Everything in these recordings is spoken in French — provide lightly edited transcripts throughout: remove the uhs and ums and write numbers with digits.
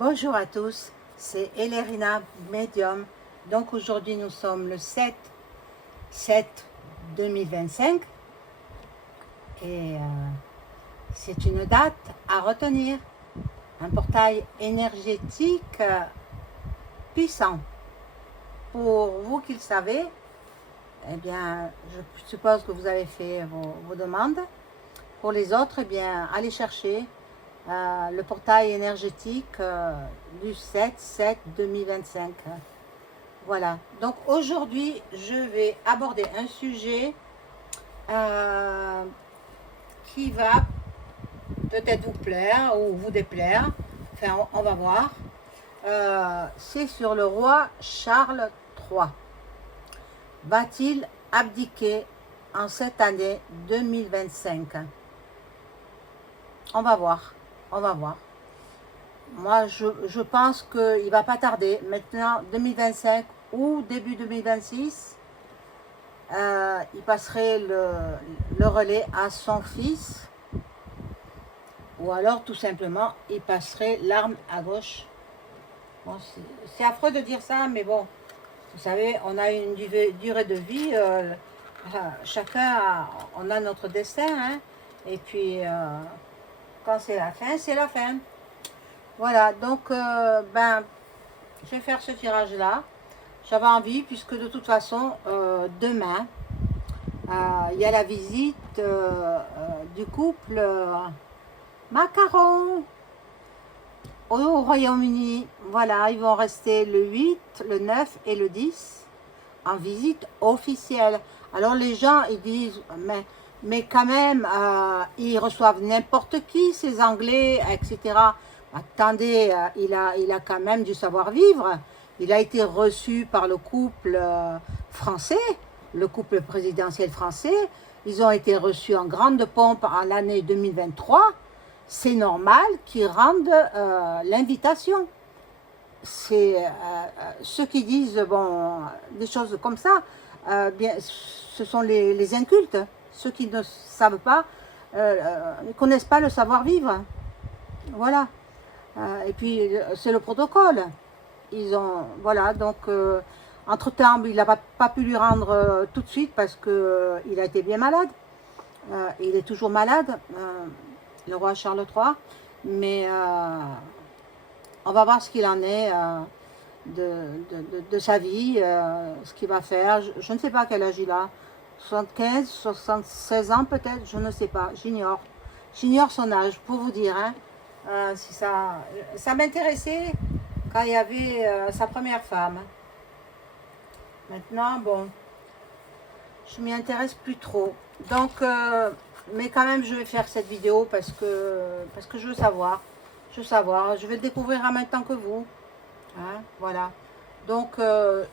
Bonjour à tous, c'est Elérina Medium. Donc aujourd'hui nous sommes le 7/7/2025 et c'est une date à retenir, un portail énergétique puissant. Pour vous qui le savez, eh bien je suppose que vous avez fait vos demandes. Pour les autres, eh bien allez chercher le portail énergétique du 7/7/2025. Voilà, donc aujourd'hui je vais aborder un sujet qui va peut-être vous plaire ou vous déplaire, enfin on va voir. C'est sur le roi Charles III. Va-t-il abdiquer en cette année 2025? On va voir, on va voir. Moi, je pense qu'il ne va pas tarder. Maintenant, 2025 ou début 2026, il passerait le relais à son fils. Ou alors, tout simplement, il passerait l'arme à gauche. Bon, c'est affreux de dire ça, mais bon, vous savez, on a une durée de vie. Chacun, on a notre destin. Hein, et puis, quand c'est la fin, c'est la fin. Voilà, donc, je vais faire ce tirage-là. J'avais envie, puisque de toute façon, demain, il y a la visite du couple Macaron au Royaume-Uni. Voilà, ils vont rester le 8, le 9 et le 10 en visite officielle. Alors les gens, ils disent, mais quand même, ils reçoivent n'importe qui, ces Anglais, etc. Attendez, il a quand même du savoir-vivre. Il a été reçu par le couple français, le couple présidentiel français. Ils ont été reçus en grande pompe en l'année 2023. C'est normal qu'ils rendent l'invitation. C'est ceux qui disent des choses comme ça, bien, ce sont les incultes. Ceux qui ne savent pas, ne connaissent pas le savoir-vivre. Voilà. Et puis, c'est le protocole. Ils ont, voilà, donc, entre-temps, il n'a pas pu lui rendre tout de suite parce qu'il a été bien malade. Il est toujours malade, le roi Charles III. Mais on va voir ce qu'il en est de sa vie, ce qu'il va faire. Je ne sais pas quel âge il a. 75, 76 ans peut-être, je ne sais pas, j'ignore. J'ignore son âge, pour vous dire. Hein. Si ça m'intéressait quand il y avait sa première femme. Maintenant, bon, je m'y intéresse plus trop. Donc, mais quand même, je vais faire cette vidéo parce que je veux savoir. Je veux savoir. Je vais le découvrir en même temps que vous. Hein, voilà. Donc, avant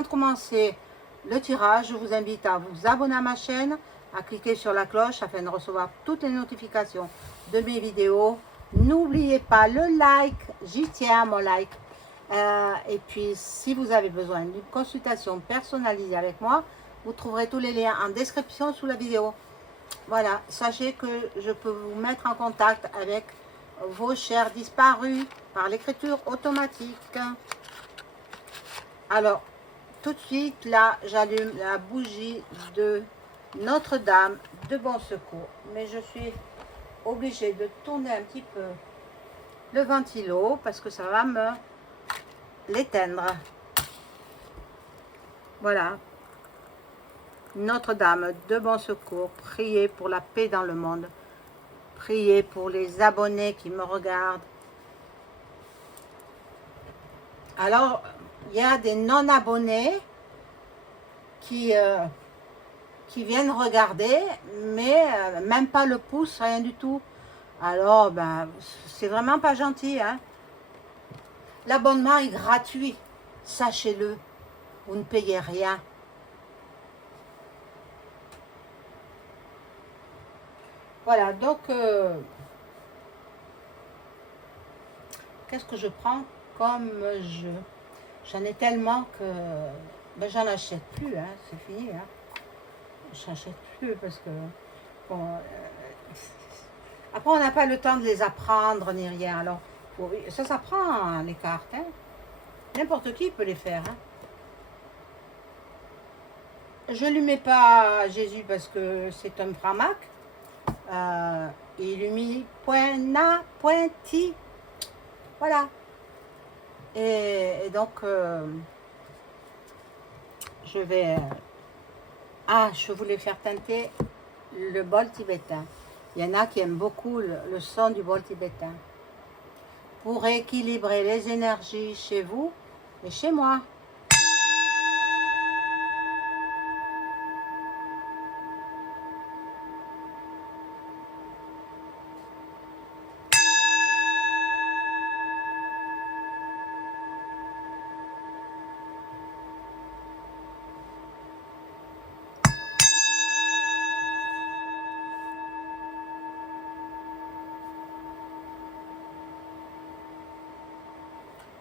de commencer le tirage, je vous invite à vous abonner à ma chaîne, à cliquer sur la cloche afin de recevoir toutes les notifications de mes vidéos. N'oubliez pas le like, j'y tiens à mon like. Et puis, si vous avez besoin d'une consultation personnalisée avec moi, vous trouverez tous les liens en description sous la vidéo. Voilà, sachez que je peux vous mettre en contact avec vos chers disparus par l'écriture automatique. Alors, tout de suite, là, j'allume la bougie de Notre-Dame de Bon Secours. Mais je suis obligée de tourner un petit peu le ventilo parce que ça va me l'éteindre. Voilà. Notre-Dame de Bon Secours, priez pour la paix dans le monde. Priez pour les abonnés qui me regardent. Alors, il y a des non-abonnés qui viennent regarder, mais même pas le pouce, rien du tout. Alors, c'est vraiment pas gentil. Hein. L'abonnement est gratuit, sachez-le. Vous ne payez rien. Voilà, donc, qu'est-ce que je prends comme jeu? J'en ai tellement que j'en achète plus, hein, c'est fini. Hein. J'achète plus parce que, bon, après on n'a pas le temps de les apprendre ni rien. Alors, Oui, ça s'apprend, hein, les cartes. Hein. N'importe qui peut les faire. Hein. Je ne lui mets pas Jésus parce que c'est un bramac. Il lui mit point na, pointi. Voilà. Et donc, je vais... Ah, je voulais faire teinter le bol tibétain. Il y en a qui aiment beaucoup le son du bol tibétain. Pour équilibrer les énergies chez vous et chez moi.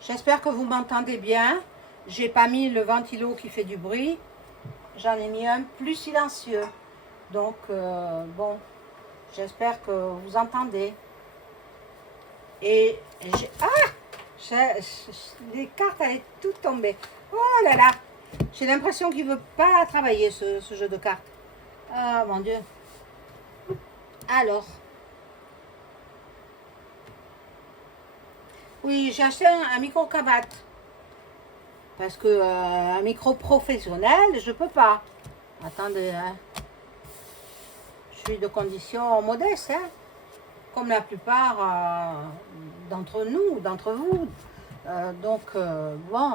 J'espère que vous m'entendez bien. J'ai pas mis le ventilo qui fait du bruit. J'en ai mis un plus silencieux. Donc, bon, j'espère que vous entendez. Et les cartes allaient toutes tomber. Oh là là, j'ai l'impression qu'il ne veut pas travailler ce jeu de cartes. Ah mon Dieu. Alors. Oui, j'ai acheté un micro-cravate. Parce que un micro professionnel, je peux pas. Attendez, hein. Je suis de condition modeste, hein. Comme la plupart d'entre nous, d'entre vous. Donc, bon.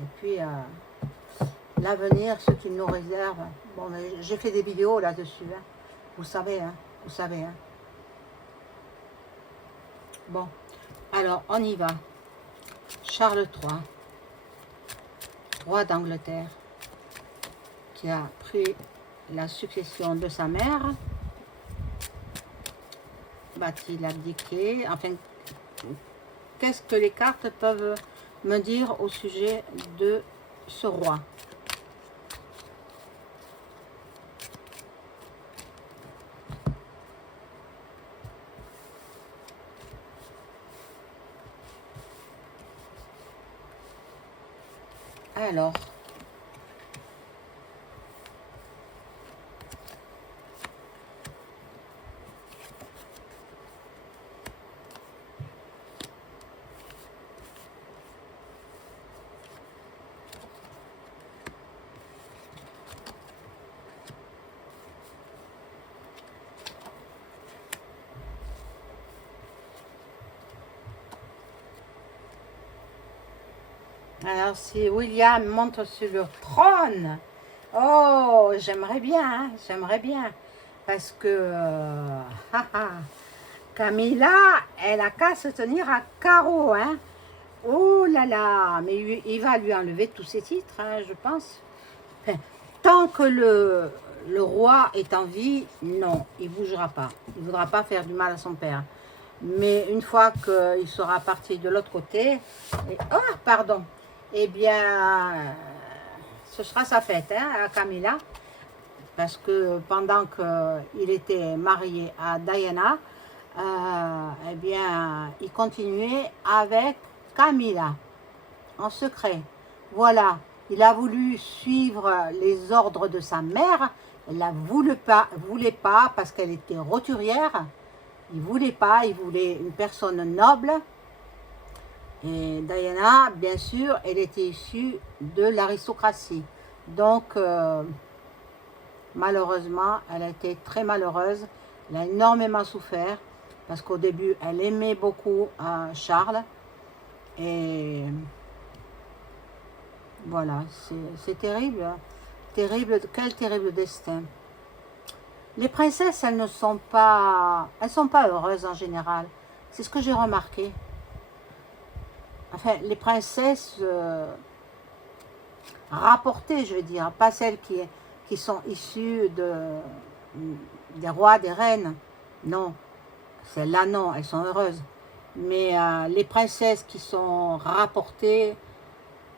Et puis, l'avenir, ce qu'il nous réserve. Bon, j'ai fait des vidéos là-dessus. Hein. Vous savez, hein. Vous savez, hein. Bon, alors on y va. Charles III, roi d'Angleterre, qui a pris la succession de sa mère, va-t-il abdiquer? Enfin, qu'est-ce que les cartes peuvent me dire au sujet de ce roi? Alors, si William monte sur le trône, oh, j'aimerais bien, hein, j'aimerais bien. Parce que Camilla, elle a qu'à se tenir à carreau, hein. Oh là là, mais il va lui enlever tous ses titres, hein, je pense. Enfin, tant que le roi est en vie, non, il ne bougera pas. Il ne voudra pas faire du mal à son père. Mais une fois qu'il sera parti de l'autre côté, pardon, eh bien, ce sera sa fête, hein, à Camilla. Parce que pendant qu'il était marié à Diana, eh bien, il continuait avec Camilla, en secret. Voilà, il a voulu suivre les ordres de sa mère. Elle ne voulait pas parce qu'elle était roturière. Il ne voulait pas, il voulait une personne noble. Et Diana, bien sûr, elle était issue de l'aristocratie. Donc, malheureusement, elle a été très malheureuse. Elle a énormément souffert parce qu'au début, elle aimait beaucoup Charles. Et voilà, c'est terrible. Hein. Terrible, quel terrible destin. Les princesses, elles sont pas heureuses en général. C'est ce que j'ai remarqué. Enfin, les princesses rapportées, je veux dire, pas celles qui sont issues des rois, des reines. Non, celles-là, non, elles sont heureuses. Mais les princesses qui sont rapportées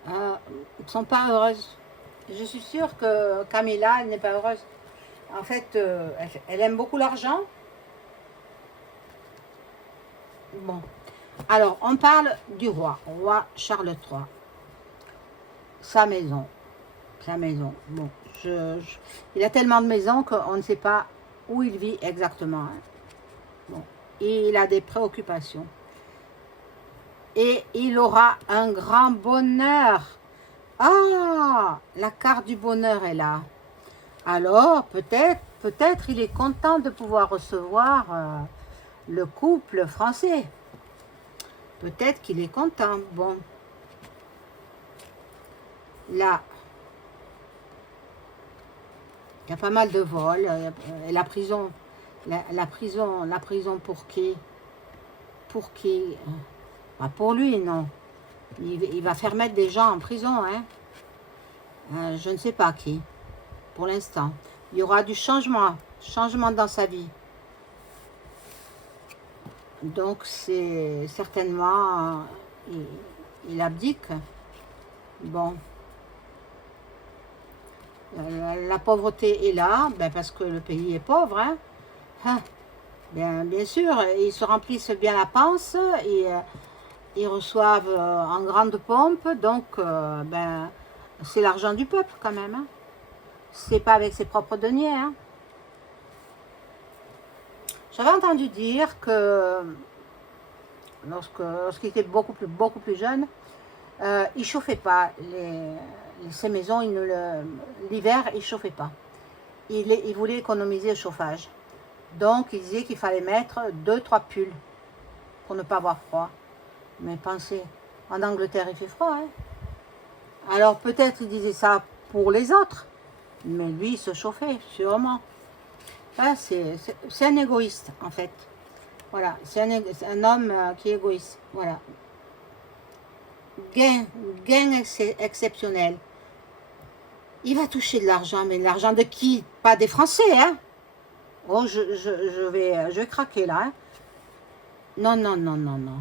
ne sont pas heureuses. Je suis sûre que Camilla, elle n'est pas heureuse. En fait, elle aime beaucoup l'argent. Bon. Alors, on parle du roi Charles III. Sa maison. Sa maison. Bon, il a tellement de maisons qu'on ne sait pas où il vit exactement. Hein. Bon. Et il a des préoccupations. Et il aura un grand bonheur. Ah, la carte du bonheur est là. Alors, peut-être il est content de pouvoir recevoir le couple français. Peut-être qu'il est content. Bon. Là, il y a pas mal de vols. Et la prison, la prison pour qui? Pour qui? Pour lui, non. Il va faire mettre des gens en prison, hein. Je ne sais pas qui, pour l'instant. Il y aura du changement dans sa vie. Donc, c'est certainement, il abdique. Bon. La pauvreté est là, ben parce que le pays est pauvre, hein. Bien sûr, ils se remplissent bien la panse, et ils reçoivent en grande pompe, donc ben, c'est l'argent du peuple quand même. Hein. C'est pas avec ses propres deniers. Hein. J'avais entendu dire que lorsqu'il était beaucoup plus jeune, il ne chauffait pas ces maisons, l'hiver, il ne chauffait pas. Il voulait économiser le chauffage. Donc, il disait qu'il fallait mettre 2-3 pulls pour ne pas avoir froid. Mais pensez, en Angleterre, il fait froid. Hein. Alors, peut-être il disait ça pour les autres, mais lui, il se chauffait, sûrement. Ah, c'est un égoïste, en fait. Voilà, c'est un homme qui est égoïste. Voilà. Gain exceptionnel. Il va toucher de l'argent, mais de l'argent de qui? Pas des Français, hein? Oh, je vais craquer là. Hein? Non, non, non, non, non.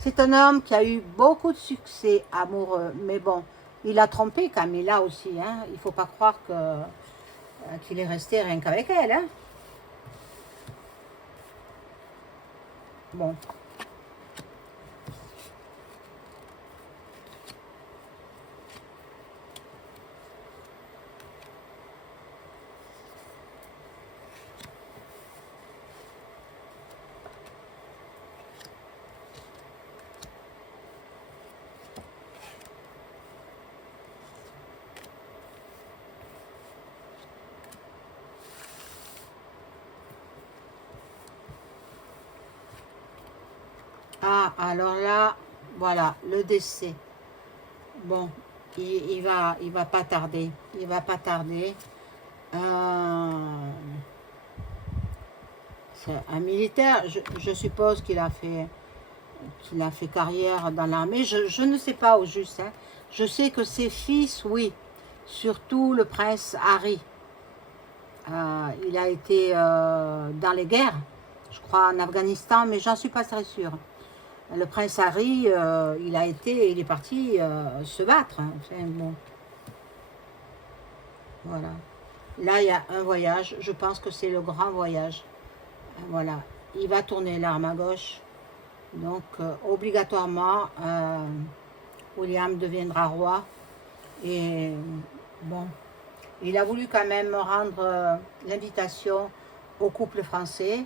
C'est un homme qui a eu beaucoup de succès amoureux, mais bon, il a trompé Camilla aussi. Hein? Il ne faut pas croire qu'il est resté rien qu'avec elle. Hein? Bon. Ah, alors là, voilà, le décès. Bon, il va pas tarder. Il va pas tarder. C'est un militaire, je suppose qu'il a fait carrière dans l'armée. Je ne sais pas au juste. Hein. Je sais que ses fils, oui. Surtout le prince Harry. Il a été dans les guerres, je crois en Afghanistan, mais j'en suis pas très sûre. Le prince Harry, il est parti se battre. Hein. Enfin, bon. Voilà. Là, il y a un voyage. Je pense que c'est le grand voyage. Voilà. Il va tourner l'arme à gauche. Donc, obligatoirement, William deviendra roi. Et bon, il a voulu quand même rendre l'invitation au couple français.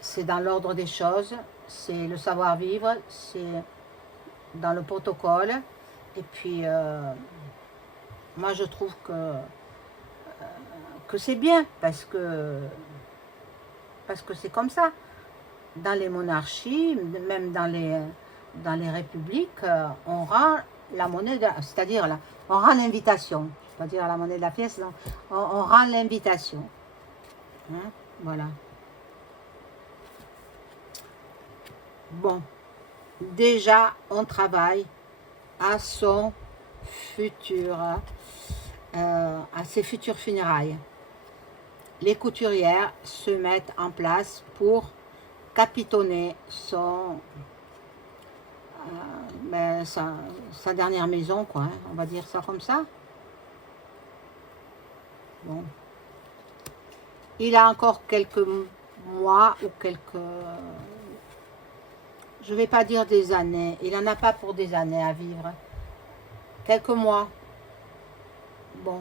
C'est dans l'ordre des choses. C'est le savoir-vivre. C'est dans le protocole. Et puis, moi, je trouve que c'est bien parce que c'est comme ça. Dans les monarchies, même dans les républiques, on rend la monnaie, c'est-à-dire on rend l'invitation. Je ne vais pas dire la monnaie de la pièce, non. On rend l'invitation. Hein, voilà. Bon, déjà, on travaille à son futur, à ses futures funérailles. Les couturières se mettent en place pour capitonner sa dernière maison, quoi. Hein, on va dire ça comme ça. Bon. Il a encore quelques mois ou quelques... Je ne vais pas dire des années. Il n'en a pas pour des années à vivre. Quelques mois. Bon.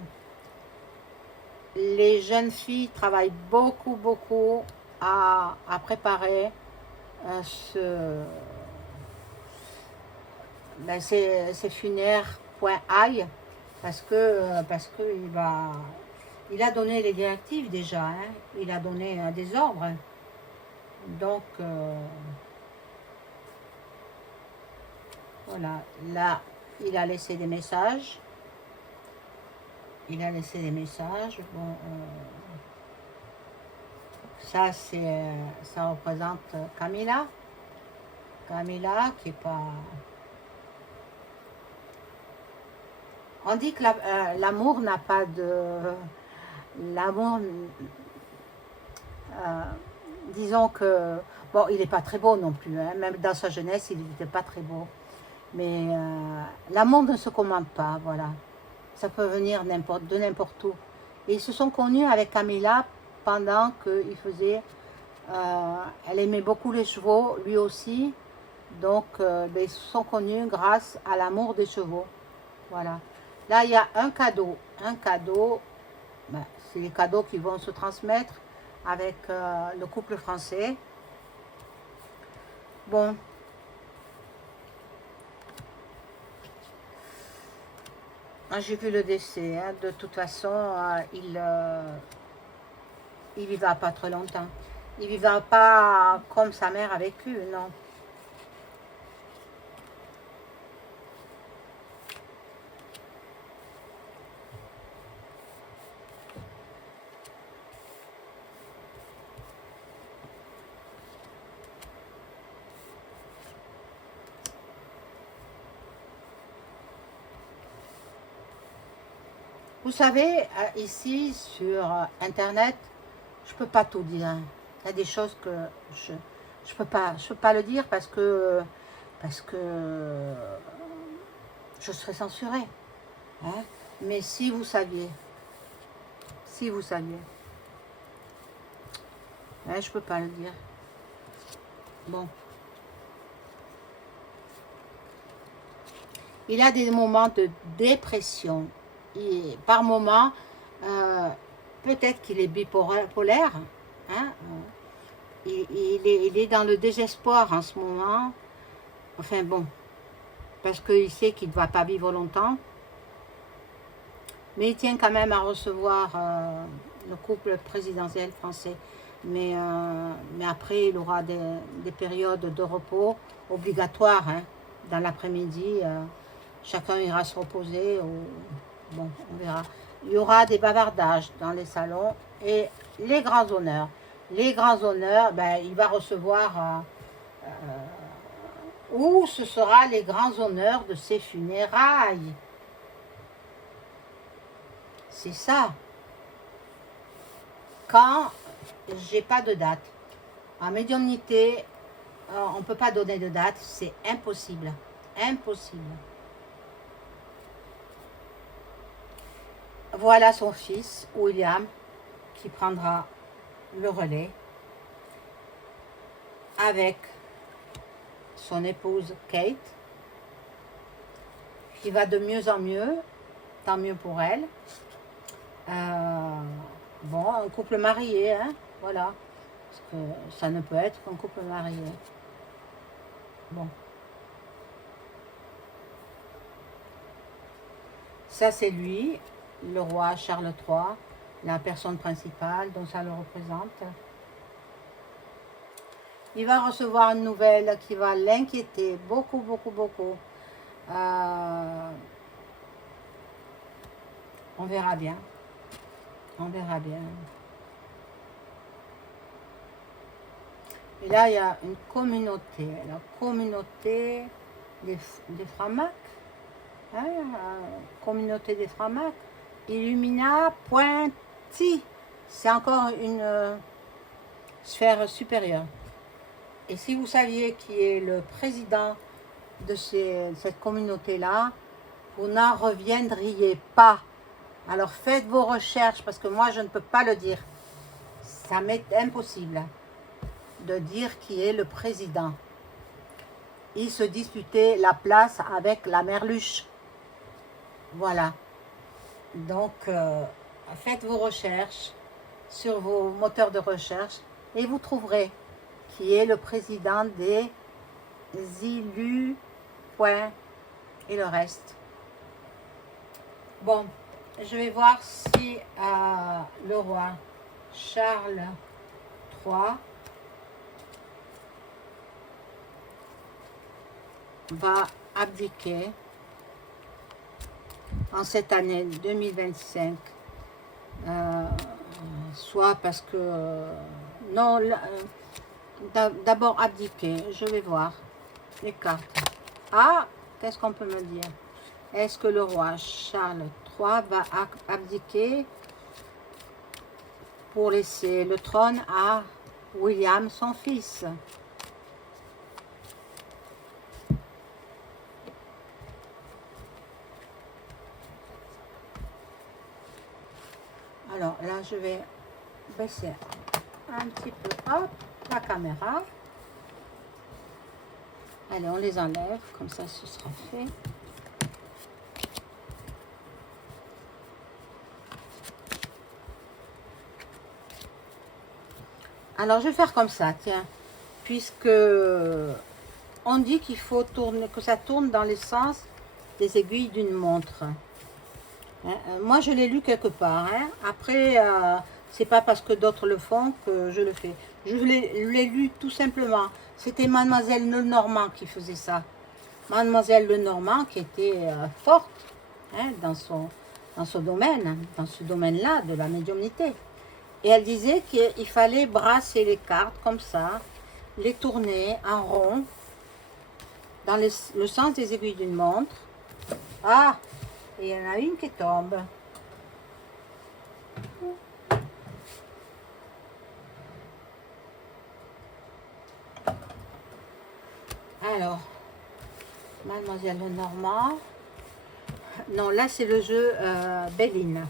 Les jeunes filles travaillent beaucoup, beaucoup à préparer ces funéraires point aïe parce que il a donné les directives déjà, hein. Il a donné des ordres. Donc, voilà, là, il a laissé des messages. Il a laissé des messages. Bon, ça, ça représente Camilla. Camilla qui est pas... On dit que l'amour n'a pas de... L'amour... disons que... Bon, il n'est pas très beau non plus. Hein. Même dans sa jeunesse, il n'était pas très beau. Mais l'amour ne se commande pas, voilà. Ça peut venir de n'importe où. Et ils se sont connus avec Camilla pendant qu'il faisait... elle aimait beaucoup les chevaux, lui aussi. Donc, ils se sont connus grâce à l'amour des chevaux. Voilà. Là, il y a un cadeau. Un cadeau, ben, c'est les cadeaux qui vont se transmettre avec le couple français. Bon. J'ai vu le décès. Hein. De toute façon, il vivra pas très longtemps. Il vivra pas comme sa mère a vécu, non. Vous savez, ici sur Internet, je peux pas tout dire. Il y a des choses que je peux pas le dire parce que je serais censurée. Hein? Mais si vous saviez, hein, je peux pas le dire. Bon. Il a des moments de dépression. Et par moment, peut-être qu'il est bipolaire. Hein? Il est dans le désespoir en ce moment. Enfin bon, parce qu'il sait qu'il ne va pas vivre longtemps. Mais il tient quand même à recevoir le couple présidentiel français. Mais après, il aura des périodes de repos obligatoires. Hein? Dans l'après-midi, chacun ira se reposer. Bon, on verra. Il y aura des bavardages dans les salons et les grands honneurs. Les grands honneurs, ben, il va recevoir... où ce sera les grands honneurs de ses funérailles. C'est ça. Quand j'ai pas de date. En médiumnité, on ne peut pas donner de date. C'est impossible. Impossible. Voilà son fils, William, qui prendra le relais avec son épouse Kate, qui va de mieux en mieux, tant mieux pour elle. Bon, un couple marié, hein, voilà, parce que ça ne peut être qu'un couple marié. Bon. Ça, c'est lui, le roi Charles III, la personne principale, dont ça le représente. Il va recevoir une nouvelle qui va l'inquiéter beaucoup, beaucoup, beaucoup. On verra bien. On verra bien. Et là, il y a une communauté. La communauté des Framaques. Hein, communauté des Framaques. Illumina Pointi. C'est encore une sphère supérieure. Et si vous saviez qui est le président de cette communauté-là, vous n'en reviendriez pas. Alors faites vos recherches, parce que moi je ne peux pas le dire. Ça m'est impossible. de dire qui est le président. Il se disputait la place avec la merluche. Voilà. Donc, faites vos recherches sur vos moteurs de recherche et vous trouverez qui est le président des Ilus, point, et le reste. Bon, je vais voir si le roi Charles III va abdiquer en cette année 2025, soit parce que non, d'abord abdiquer, je vais voir les cartes. Ah, qu'est-ce qu'on peut me dire? Est-ce que le roi Charles III va abdiquer pour laisser le trône à William, son fils? Alors là, je vais baisser un petit peu, hop, la caméra. Allez, on les enlève, comme ça ce sera fait. Alors je vais faire comme ça, tiens, puisque on dit qu'il faut tourner, que ça tourne dans le sens des aiguilles d'une montre. Moi je l'ai lu quelque part, hein. Après c'est pas parce que d'autres le font que je le fais. Je l'ai lu tout simplement. C'était Mademoiselle Lenormand qui faisait ça. Mademoiselle Lenormand qui était forte, hein, dans ce domaine-là de la médiumnité. Et elle disait qu'il fallait brasser les cartes comme ça, les tourner en rond, dans le sens des aiguilles d'une montre. Ah, et il y en a une qui tombe. Alors, Mademoiselle Lenormand. Non, là c'est le jeu Béline.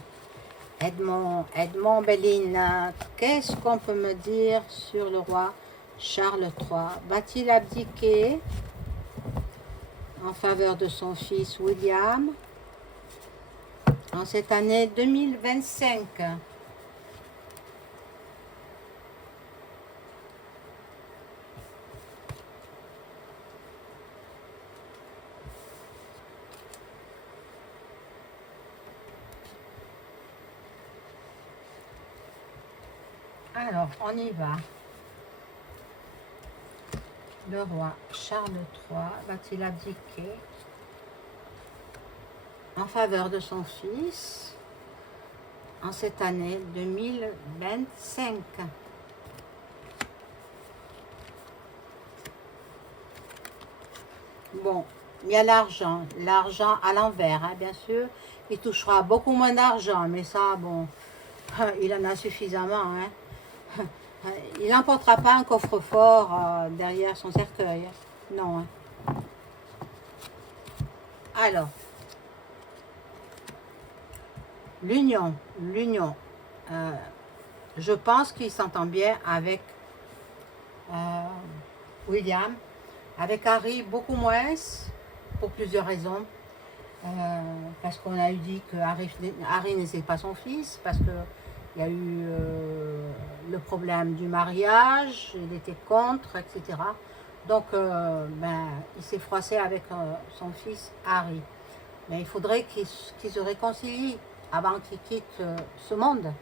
Edmond Béline. Qu'est-ce qu'on peut me dire sur le roi Charles III? Va-t-il abdiquer en faveur de son fils William en cette année 2025? Alors, on y va. Le roi Charles III va-t-il abdiquer en faveur de son fils en cette année 2025? Bon, il y a l'argent. L'argent à l'envers, hein, bien sûr. Il touchera beaucoup moins d'argent, mais ça, bon, il en a suffisamment, hein. Il n'emportera pas un coffre-fort derrière son cercueil. Non. Hein. Alors, l'union. Je pense qu'il s'entend bien avec William. Avec Harry, beaucoup moins, pour plusieurs raisons. Parce qu'on a eu dit que Harry n'était pas son fils, parce que il y a eu le problème du mariage, il était contre, etc. Donc, il s'est froissé avec son fils Harry. Mais il faudrait qu'ils se réconcilient avant qu'ils quittent ce monde.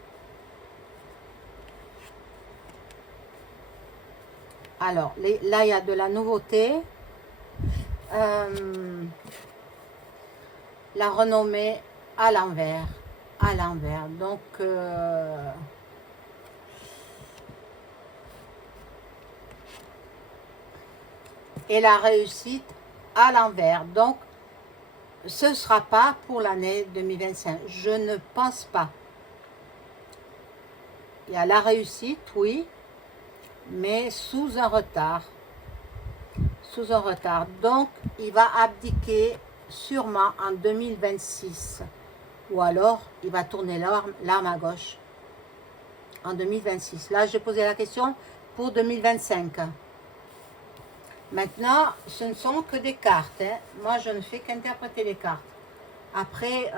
Alors, là, il y a de la nouveauté. La renommée à l'envers. À l'envers. Donc, et la réussite à l'envers. Donc, ce ne sera pas pour l'année 2025. Je ne pense pas. Il y a la réussite, oui, mais sous un retard. Sous un retard. Donc, il va abdiquer sûrement en 2026. Ou alors, il va tourner l'arme à gauche en 2026. Là, j'ai posé la question, pour 2025. Maintenant, ce ne sont que des cartes. Hein. Moi, je ne fais qu'interpréter les cartes. Après,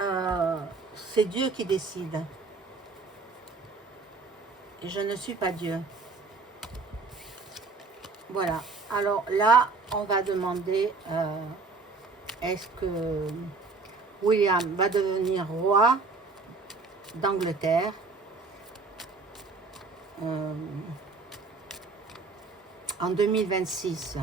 c'est Dieu qui décide. Et je ne suis pas Dieu. Voilà. Alors là, on va demander, est-ce que William va devenir roi d'Angleterre en 2026?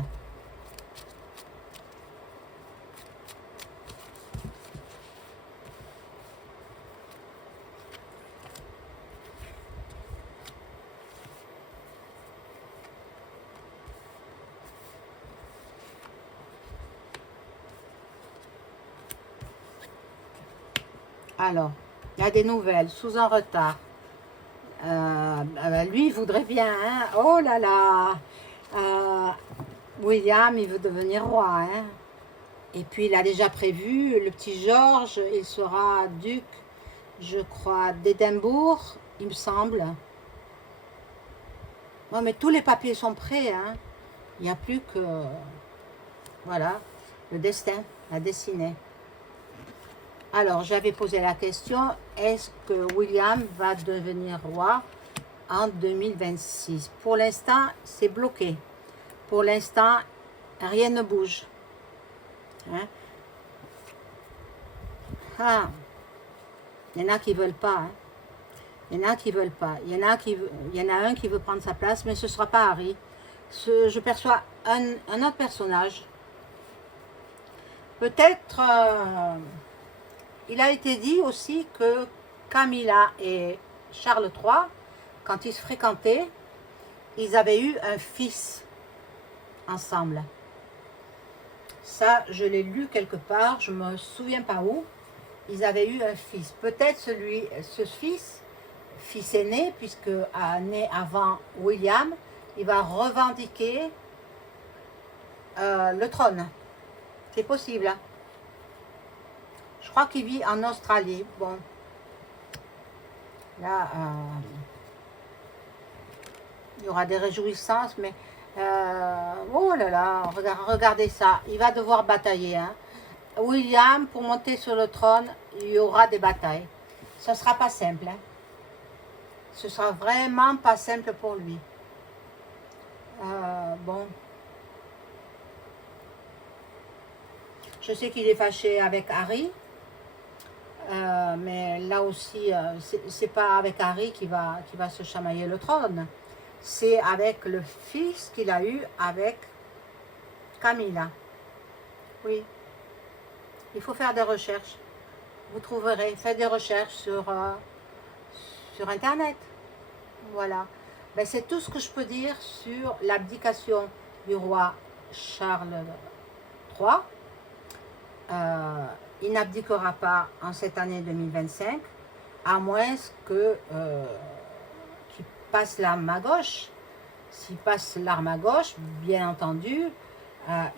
Alors, il y a des nouvelles, sous un retard. Lui, il voudrait bien, hein. Oh là là, William, il veut devenir roi, hein. Et puis, il a déjà prévu, le petit George, il sera duc, je crois, d'Édimbourg, il me semble. Bon, mais tous les papiers sont prêts, hein. Il n'y a plus que, voilà, le destin, la destinée. Alors, j'avais posé la question, est-ce que William va devenir roi en 2026? Pour l'instant, c'est bloqué. Pour l'instant, rien ne bouge. Hein? Ah, il y en a qui ne veulent pas. Hein? Il y en a qui ne veulent pas. Il y en a un qui veut prendre sa place, mais ce ne sera pas Harry. Je perçois un autre personnage. Peut-être... il a été dit aussi que Camilla et Charles III, quand ils se fréquentaient, ils avaient eu un fils ensemble. Ça, je l'ai lu quelque part, je ne me souviens pas où. Ils avaient eu un fils. Peut-être ce fils aîné, puisque né avant William, il va revendiquer le trône. C'est possible, hein? Je crois qu'il vit en Australie. Bon. Là, il y aura des réjouissances, mais... oh là là, regardez ça. Il va devoir batailler. Hein. William, pour monter sur le trône, il y aura des batailles. Ce ne sera pas simple. Hein. Ce sera vraiment pas simple pour lui. Bon. Je sais qu'il est fâché avec Harry. Mais là aussi, c'est pas avec Harry qui va se chamailler le trône. C'est avec le fils qu'il a eu avec Camilla. Oui. Il faut faire des recherches. Vous trouverez. Faites des recherches sur Internet. Voilà. Ben, c'est tout ce que je peux dire sur l'abdication du roi Charles III. Il n'abdiquera pas en cette année 2025, à moins que qu'il passe l'arme à gauche. S'il passe l'arme à gauche, bien entendu,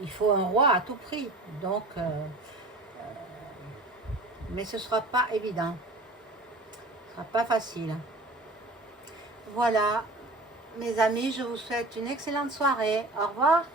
il faut un roi à tout prix. Donc, mais ce ne sera pas évident. Ce ne sera pas facile. Voilà, mes amis, je vous souhaite une excellente soirée. Au revoir.